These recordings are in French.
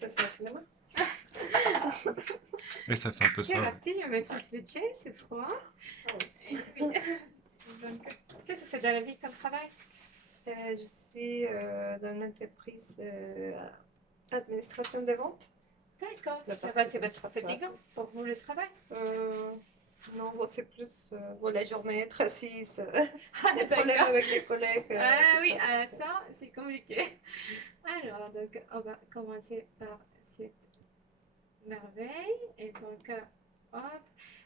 invitation au cinéma. Et ça fait un peu C'est ça. parti, je vais mettre un switcher, c'est froid. Ah oui. Et puis, donc, qu'est-ce que tu fais dans la vie comme travail? Je suis dans une entreprise administration des ventes. D'accord, La ça partie va, c'est de pas trop fatigant pour vous le travail. Euh, non, bon, c'est plus la journée être assise, Ah, des problèmes d'accord. avec les collègues, Ah tout oui, ça. ça, c'est compliqué. Alors, donc, on va commencer par cette merveille. Et donc, hop.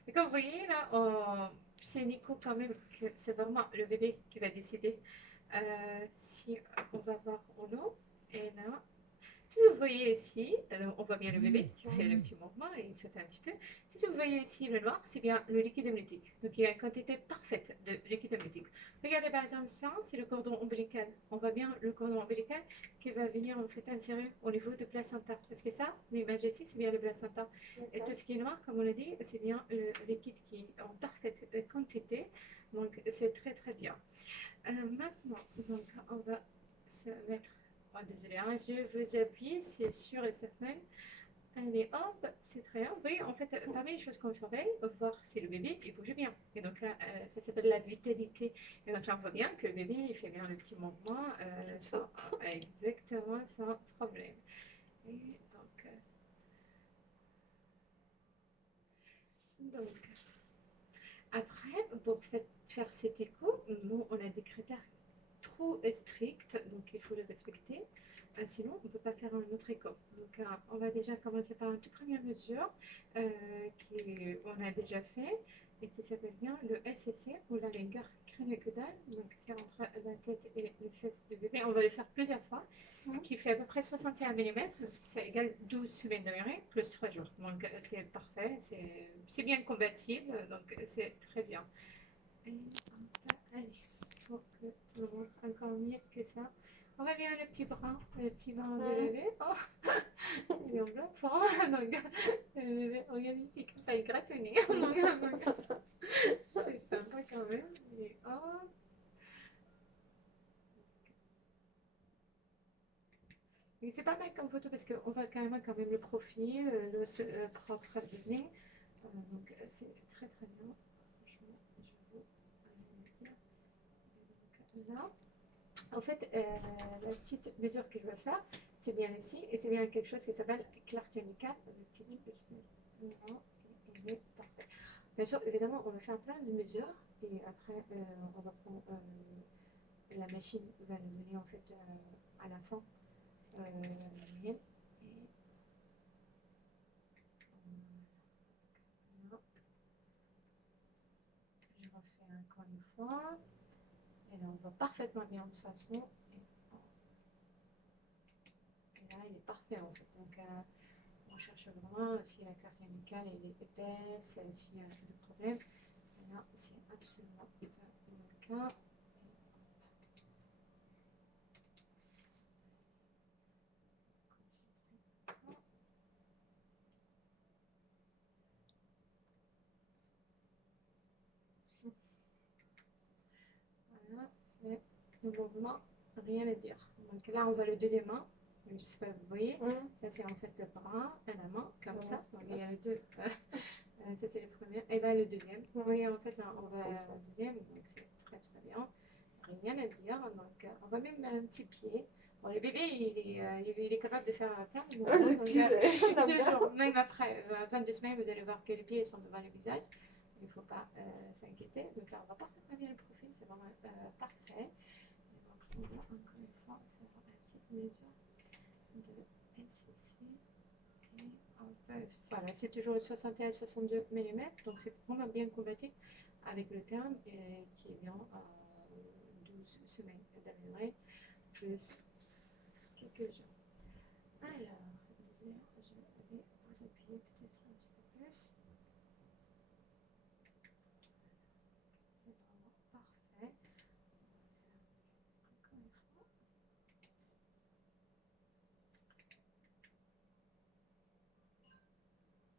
Et comme vous voyez, là, c'est Nico quand même, que c'est vraiment le bébé qui va décider si on va voir ou non. Et là, si vous voyez ici, on voit bien le bébé qui fait le petit mouvement et il saute un petit peu. Si vous voyez ici le noir, c'est bien le liquide amniotique. Donc il y a une quantité parfaite de liquide amniotique. Regardez par exemple ça, c'est le cordon ombilical. On voit bien le cordon ombilical qui va venir en fait insérer au niveau du placenta. Parce que ça, l'image ici, c'est bien le placenta. Et tout ce qui est noir, comme on l'a dit, c'est bien le liquide qui est en parfaite quantité. Donc c'est très très bien. Maintenant, donc, on va se mettre. Oh, désolé, hein, je vous appuie, c'est sûr et certain. Allez, hop, c'est très bien. Vous voyez, en fait, parmi les choses qu'on surveille, voir si le bébé il bouge bien. Et donc là, ça s'appelle la vitalité. Et donc là, on voit bien que le bébé il fait bien le petit mouvement, exactement sans problème. Et donc après, pour faire cet écho, nous, on a des critères trop stricts, donc il faut les respecter. Sinon, on ne peut pas faire un autre écho. Donc, on va déjà commencer par une toute première mesure qu'on a déjà fait et qui s'appelle bien le SCC ou la longueur crânio-caudale. Donc, c'est entre la tête et les fesses du bébé. On va le faire plusieurs fois, qui fait à peu près 61 mm. Ça égale 12 semaines de durée plus 3 jours. Donc, c'est parfait, c'est bien compatible, donc c'est très bien. Et allez, pour que je vous montre encore mieux que ça. On va bien le petit bras de bébé. Oh, il est en plein fond. Donc, le bébé, regardez, il comme ça, il gratte le nez. C'est sympa quand même. Et oh. Et c'est pas mal comme photo parce qu'on voit quand même le profil, l'os propre du nez. Donc, c'est très très bien. Franchement, je vous dire. Donc, là. En fait, la petite mesure que je veux faire, c'est bien ici, et c'est bien quelque chose qui s'appelle clarté unicale. Parfait. Bien sûr, évidemment, on va faire plein de mesures, et après, on va prendre la machine va nous donner en fait à la fin la moyenne. Et voilà. Je refais encore une fois. Et là, on voit parfaitement bien de toute façon. Et là, il est parfait en fait. Donc, on cherche vraiment si la clarté amicale est épaisse, s'il y a des problèmes. Et là, c'est absolument pas le cas. Voilà, c'est le mouvement, rien à dire. Donc là, on voit le deuxième main. Je ne sais pas, vous voyez. Ça, c'est en fait le bras et la main, comme ça. Donc, il y a les deux. Ça, c'est le premier. Et là, le deuxième. Vous voyez, en fait, là, on va au deuxième. Donc, c'est très, très bien. Rien à dire. Donc, on va même un petit pied. Bon, le bébé, il est capable de faire plein de mouvements. Donc, 2 jours, même après 22 semaines, vous allez voir que les pieds sont devant le visage. Il ne faut pas s'inquiéter. Donc là, on va parfaitement bien le profil, c'est vraiment parfait. Et donc, on va encore une fois faire une petite mesure de SCC. Et voilà, c'est toujours 61-62 mm, donc c'est vraiment bien compatible avec le terme qui est bien 12 semaines d'aménorrhée plus quelques jours. Alors, je vais vous appuyer peut-être un petit peu plus. C'est vraiment parfait. Encore une fois.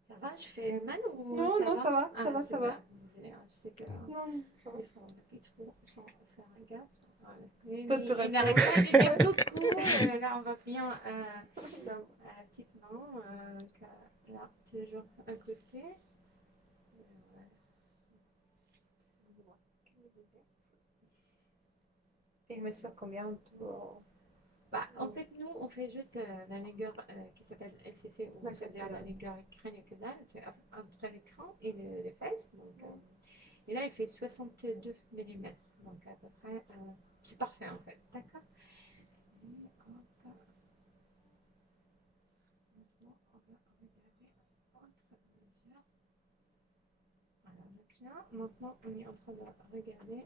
Ça va, je fais mal ou Non, ça non, va? ça va, ça va, ça va. Désolée, hein, je sais que Non, ça va. des fois on appuie trop sans faire gaffe. Voilà. Il Toi, tu n'arrête pas de dire coucou. Là, on va bien la petite main. mesure combien Bah, en fait, nous, on fait juste la longueur qui s'appelle LCC, ou ça veut dire la longueur crânio-caudale, c'est entre l'écran et les fesses. Donc, et là, il fait 62 mm. Donc, à peu près, c'est parfait en fait. D'accord? Et hop, maintenant, on va regarder autre mesure. Voilà, donc là, maintenant, on est en train de regarder.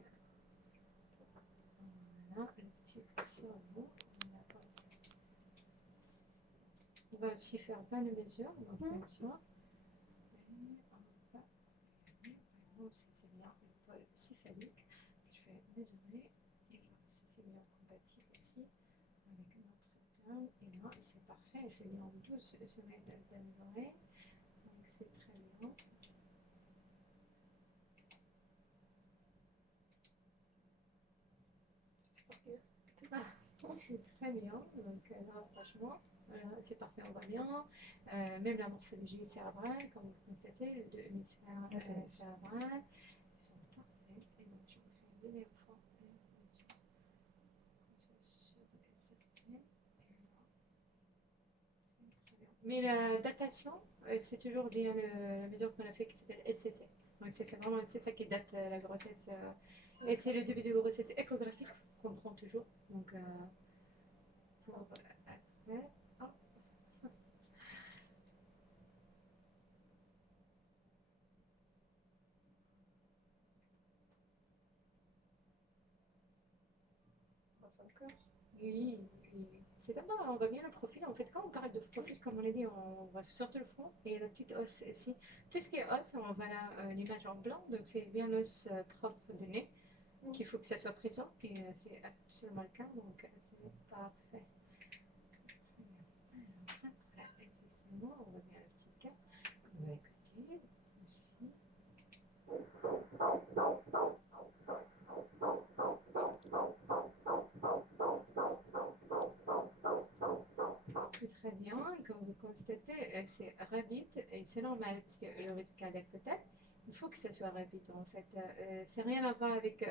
Voilà, le petit cerveau. On va aussi faire plein de mesures, donc bien sûr. Et on va regarder, par exemple, si c'est bien le pôle céphalique. Je vais mesurer et voir si c'est bien compatible aussi avec notre terme. Et là, c'est parfait. Elle fait bien 12 semaines d'améliorer. Donc c'est très bien. C'est très bien. Donc là, franchement, c'est parfait, on va bien. Même la morphologie cérébrale, comme vous constatez, les deux hémisphères cérébrales, ils sont parfaits. Et donc, je vous fais une deuxième fois. Bien sûr, qu'on soit sûr et certain. Et là, c'est très bien. Mais la datation, c'est toujours bien la mesure qu'on a fait qui s'appelle SCC. Donc, c'est vraiment c'est ça qui date la grossesse. Et c'est le début de grossesse échographique qu'on prend toujours. Donc, pour après. Hop. dans son cœur. Oui, oui. C'est sympa, on voit bien le profil. En fait, quand on parle de profil, comme on l'a dit, on voit surtout le front et la petite os ici. Tout ce qui est os, on voit l'image en blanc, donc c'est bien l'os propre de nez qu'il faut que ça soit présent et c'est absolument le cas, donc c'est parfait. Alors, après, effectivement, on voit bien le petit cap qu'on va écouter aussi. C'est très bien, comme vous constatez, c'est rapide et c'est normal parce que le rythme cardiaque peut-être, il faut que ça soit rapide en fait. C'est rien à voir avec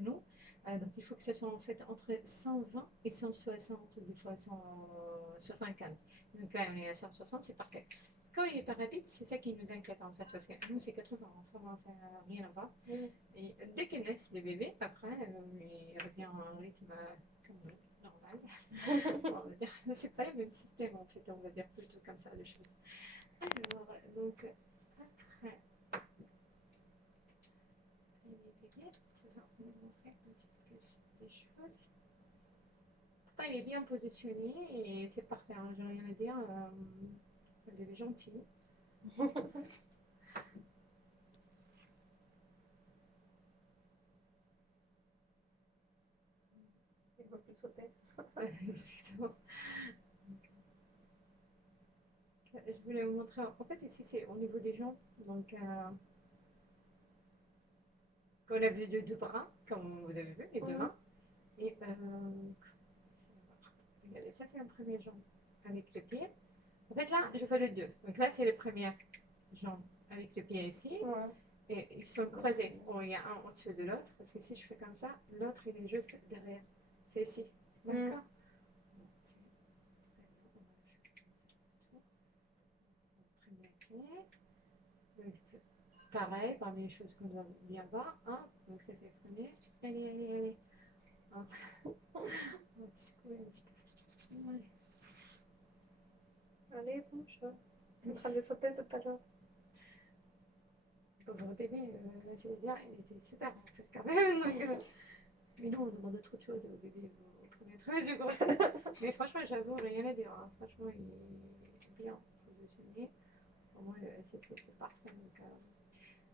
nous, donc il faut que ça soit en fait entre 120 et 160, des fois 175. Donc là on est à 160, c'est parfait. Quand il n'est pas rapide, c'est ça qui nous inquiète en fait, parce que nous c'est 80 ans, vraiment ça n'a rien à voir. Et dès qu'elle naissent les bébés, après il revient à un rythme comme nous, normal. On va dire, c'est pas le même système en fait, on va dire plutôt comme ça les choses. Alors, donc après les bébés, ça va vous montrer un petit peu plus des choses. Pourtant, il est bien positionné et c'est parfait, hein, j'ai rien à dire. Le bébé gentil. Il va plus sauter. Exactement. Je voulais vous montrer, en fait ici c'est au niveau des jambes, donc on a vu les deux bras, comme vous avez vu, les deux mains. Et regardez, ça c'est un premier jambe avec le pied. En fait là, je fais le deux. Donc là c'est le premier jambe avec le pied ici. Et ils sont croisés. Bon, il y a un au-dessus de l'autre, parce que si je fais comme ça, l'autre il est juste derrière. C'est ici. D'accord? C'est très bien. On va faire comme ça. Premier pied. Pareil, parmi les choses qu'on doit bien voir. Hein. Donc ça c'est le premier. Allez, allez, allez. Entre. On va secouer un petit peu. Ouais. Allez, bouge. Tu es en train de sauter tout à l'heure. Pauvre bébé, c'est-à-dire, il était super en fait quand même. Donc, mais non, on demande trop de choses au bébé au premier trimestre de grossesse. Mais franchement, j'avoue, rien à dire. Hein. Franchement, il est bien positionné. Pour moi, c'est parfait. Donc,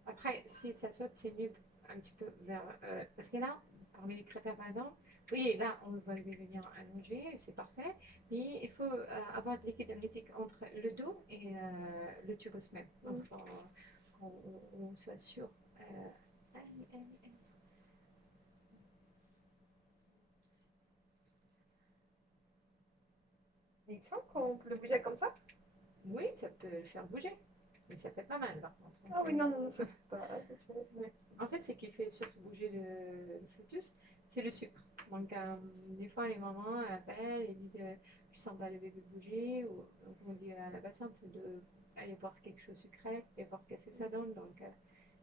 après, si ça saute, c'est mieux un petit peu vers. Parce que là, parmi les critères, par exemple, oui, là, on le voit le bébé bien allongé, c'est parfait. Mais il faut avoir de liquide amniotique entre le dos et le tubus même. Donc, qu'on soit sûr. Allez, allez, allez. Et il sent qu'on peut le bouger comme ça? Oui, ça peut le faire bouger. Mais ça fait pas mal par contre. Ah oui, non, non, c'est pas. En fait, ce qui fait surtout bouger le fœtus, c'est le sucre. Donc, des fois, les mamans appellent et disent je sens pas le bébé bouger. Ou on dit à la patiente d'aller boire quelque chose sucré et voir qu'est-ce que ça donne. Donc,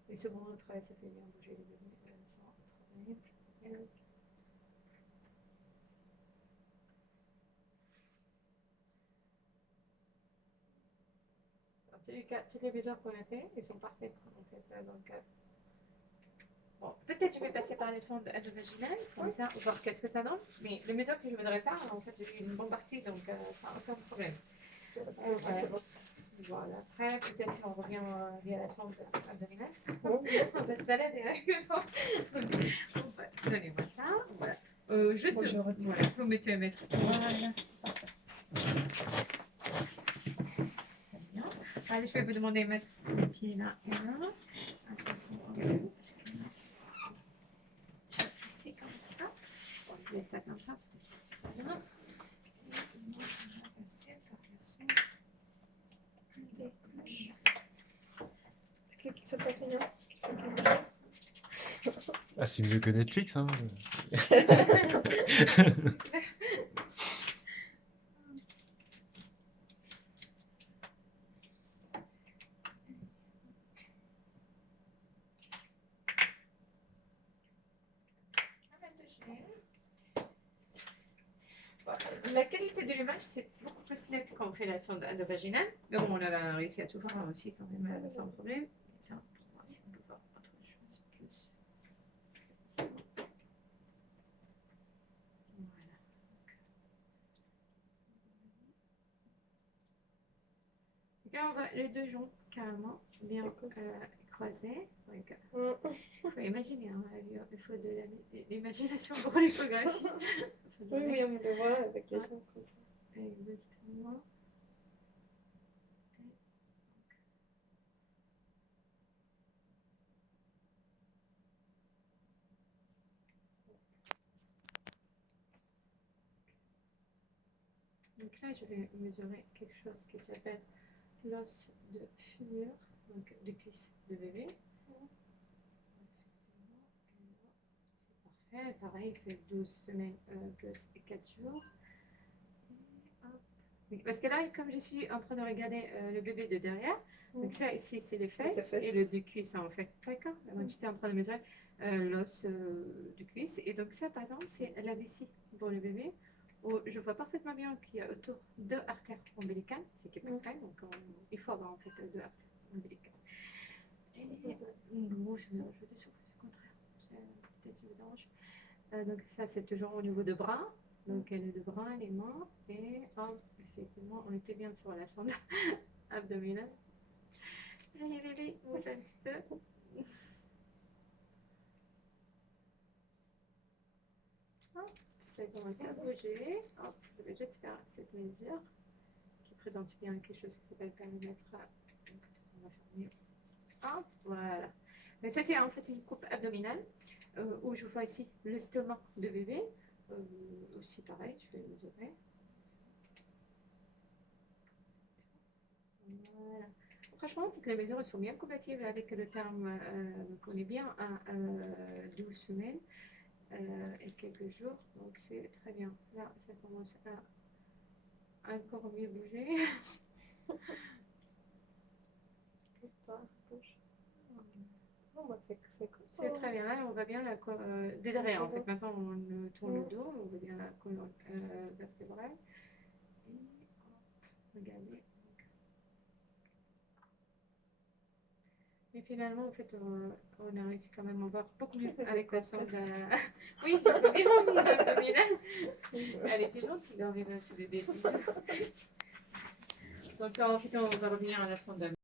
et souvent, après, ça fait bien bouger le bébé sans problème. Et donc, en tous les cas, toutes les mesures qu'on a fait, elles sont parfaites. En fait, donc, bon, peut-être je vais passer par les sondes vaginales, comme ça, voir qu'est-ce que ça donne. Mais les mesures que je voudrais faire, en fait, j'ai eu une bonne partie, donc ça n'a aucun problème. Voilà. Après, peut-être si on revient via la sonde abdominale, on va se balader avec le sang. Donnez-moi ça. Voilà. Juste, voilà, vous mettez à mettre. Voilà. Très bien. Allez, je vais vous demander de mettre les pieds là et là. Attention, parce que là, c'est comme ça. On va laisser ça comme ça. Voilà. Et on va passer par la sonde. C'est qui soit pas fini. Ah, c'est mieux que Netflix, hein. La qualité de l'image, c'est beaucoup plus net quand on fait la sonde endovaginale. Mais bon, on a réussi à tout voir aussi quand même sans problème. Ça, pour voir si on peut voir autre chose plus. Voilà. Donc là, on va les deux jambes carrément bien croisées. Donc, il faut imaginer, hein, il faut de l'imagination pour l'échographie. Oui, oui, on le voit avec les jambes comme ça. Exactement. Donc là, je vais mesurer quelque chose qui s'appelle l'os de fémur, donc de cuisse de bébé. C'est parfait. Pareil, il fait 12 semaines plus 4 jours. Oui, parce que là, comme je suis en train de regarder le bébé de derrière, donc ça ici, c'est les fesses et le de cuisse en fait. D'accord. Donc j'étais en train de mesurer l'os du cuisse. Et donc ça, par exemple, c'est la vessie pour le bébé. Où je vois parfaitement bien qu'il y a autour 2 artères ombilicales, c'est qui est peu près, donc il faut avoir en fait 2 artères ombilicales. Et moi, je vais rajouter sur le contraire, peut-être je me dérange. Donc ça, c'est toujours au niveau de bras, donc les deux bras, les mains, et hop, effectivement, on était bien sur la sonde abdominale. Allez bébé, bouge un petit peu. Hop. Ça commence à bouger. Hop, je vais juste faire cette mesure qui présente bien quelque chose qui s'appelle périmètre. On va faire mieux. Hop, voilà. Mais ça, c'est en fait une coupe abdominale où je vois ici l'estomac de bébé. Aussi pareil, je vais mesurer. Voilà. Franchement, toutes les mesures sont bien compatibles avec le terme. Donc, on est bien à 12 semaines. Et quelques jours, donc c'est très bien. Là, ça commence à encore mieux bouger. C'est très bien. Là, on voit bien la colonne de derrière. En fait, maintenant, on tourne le dos, on voit bien la colonne vertébrale. Et hop, regardez. Et finalement, en fait, on a réussi quand même à voir beaucoup mieux avec la sonde. Oui, je peux bien mon abdominale. Elle était gentille d'enlever ce bébé. Donc là, en fait, on va revenir à la sonde.